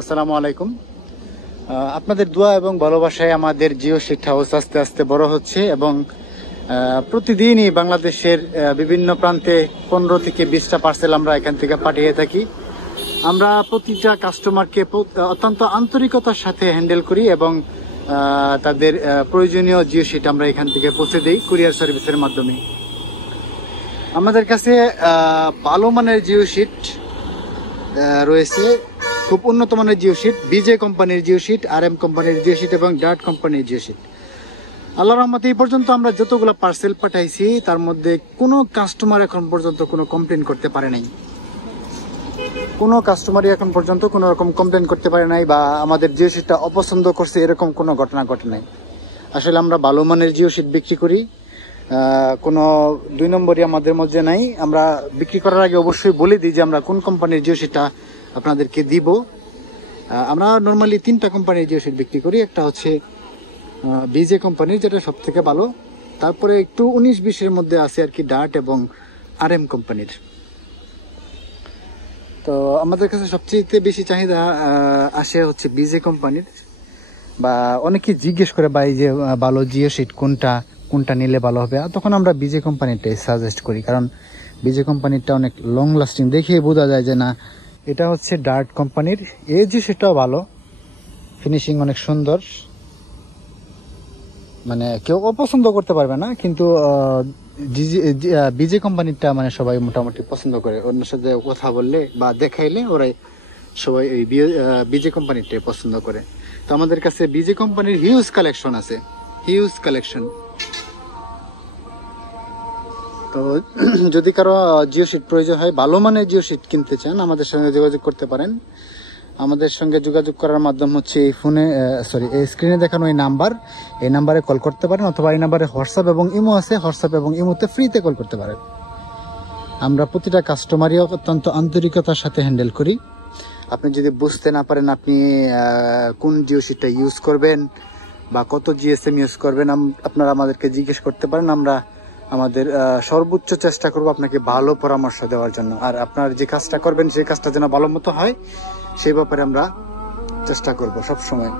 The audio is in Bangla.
আসসালামু আলাইকুম। আপনাদের দোয়া এবং ভালোবাসায় আমাদের জিও শিট হাউস আস্তে আস্তে বড় হচ্ছে এবং প্রতিদিনই বাংলাদেশের বিভিন্ন প্রান্তে 15 থেকে 20টা পার্সেল আমরা এখান থেকে পাঠিয়ে থাকি। আমরা প্রতিটা কাস্টমারকে অত্যন্ত আন্তরিকতার সাথে হ্যান্ডেল করি এবং তাদের প্রয়োজনীয় জিও শিট আমরা এখান থেকে পৌঁছে দিই কুরিয়ার সার্ভিসের মাধ্যমে। আমাদের কাছে ভালো মানের জিও শিট রয়েছে, খুব উন্নত মানের জিও শিট, বিজে কোম্পানির জিও শিট, RM কোম্পানির জিও শিট এবং ডার্ট কোম্পানির জিও শিট। আল্লাহর রহমতে এই পর্যন্ত আমরা যতগুলো পার্সেল পাঠাইছি তার মধ্যে কোনো কাস্টমার এখন পর্যন্ত কোনো কমপ্লেন করতে পারে নাই। কোনো কাস্টমারই এখন পর্যন্ত কোনো রকম কমপ্লেন করতে পারে নাই বা আমাদের জিও শিটটা অপছন্দ করছে এরকম কোনো ঘটনা ঘটে নাই। আসলে আমরা ভালো মানের জিও শিট বিক্রি করি, কোনো 2 নম্বরই আমাদের মধ্যে নাই। আমরা বিক্রি করার আগে অবশ্যই বলে দিই যে আমরা কোন কোম্পানির জিও শিটটা আপনাদেরকে দিব। আমরা নর্মালি 3টা কোম্পানির জিও শিট বিক্রি করি। একটা হচ্ছে বিজে কোম্পানির, যেটা সব থেকে ভালো। তারপরে একটু 19-20-এর মধ্যে আছে আর কি ডার্ট এবং RM কোম্পানির। তো আমাদের কাছে সবচেয়ে বেশি চাহিদা আসে হচ্ছে বিজে কোম্পানির। বা অনেকে জিজ্ঞেস করে ভাই যে ভালো জিও শিট কোনটা নিলে ভালো হবে, তখন আমরা বিজে কোম্পানিটাই সাজেস্ট করি, কারণ বিজে কোম্পানিটা অনেক লং লাস্টিং, দেখে বোঝা যায় যে না এটা হচ্ছে ডার্ট কোম্পানির। এই জিও শিটটাও ভালো, ফিনিশিং অনেক সুন্দর, মানে কেউ অপছন্দ করতে পারবে না, কিন্তু বিজে কোম্পানিটা মানে সবাই মোটামুটি পছন্দ করে। অন্য সাথে কথা বললে বা দেখাইলে ওরাই সবাই এই বিজে কোম্পানিটাই পছন্দ করে। তো আমাদের কাছে বিজে কোম্পানির হিউজ কালেকশন আছে, হিউজ কালেকশন। তো যদি কারো জিও শিট প্রয়োজন হয়, ভালো মানের জিও শিট কিনতে চান, আমাদের সঙ্গে যোগাযোগ করতে পারেন। আমাদের সঙ্গে যোগাযোগ করার মাধ্যম হচ্ছে এই এই স্ক্রিনে দেখানো এই নাম্বারে কল করতে পারেন, অথবা এই নাম্বারে হোয়াটসঅ্যাপ এবং ইমো আছে, হোয়াটসঅ্যাপ এবং ইমোতে ফ্রিতে কল করতে পারেন। আমরা প্রতিটা কাস্টমারই অত্যন্ত আন্তরিকতার সাথে হ্যান্ডেল করি। আপনি যদি বুঝতে না পারেন আপনি কোন জিও শিটটা ইউজ করবেন বা কত GSM ইউজ করবেন, আপনারা আমাদেরকে জিজ্ঞেস করতে পারেন। আমরা আমাদের সর্বোচ্চ চেষ্টা করব আপনাকে ভালো পরামর্শ দেওয়ার জন্য। আর আপনার যে কাজটা করবেন সেই কাজটা যেন ভালো মতো হয় সেই ব্যাপারে আমরা চেষ্টা করব সব সময়।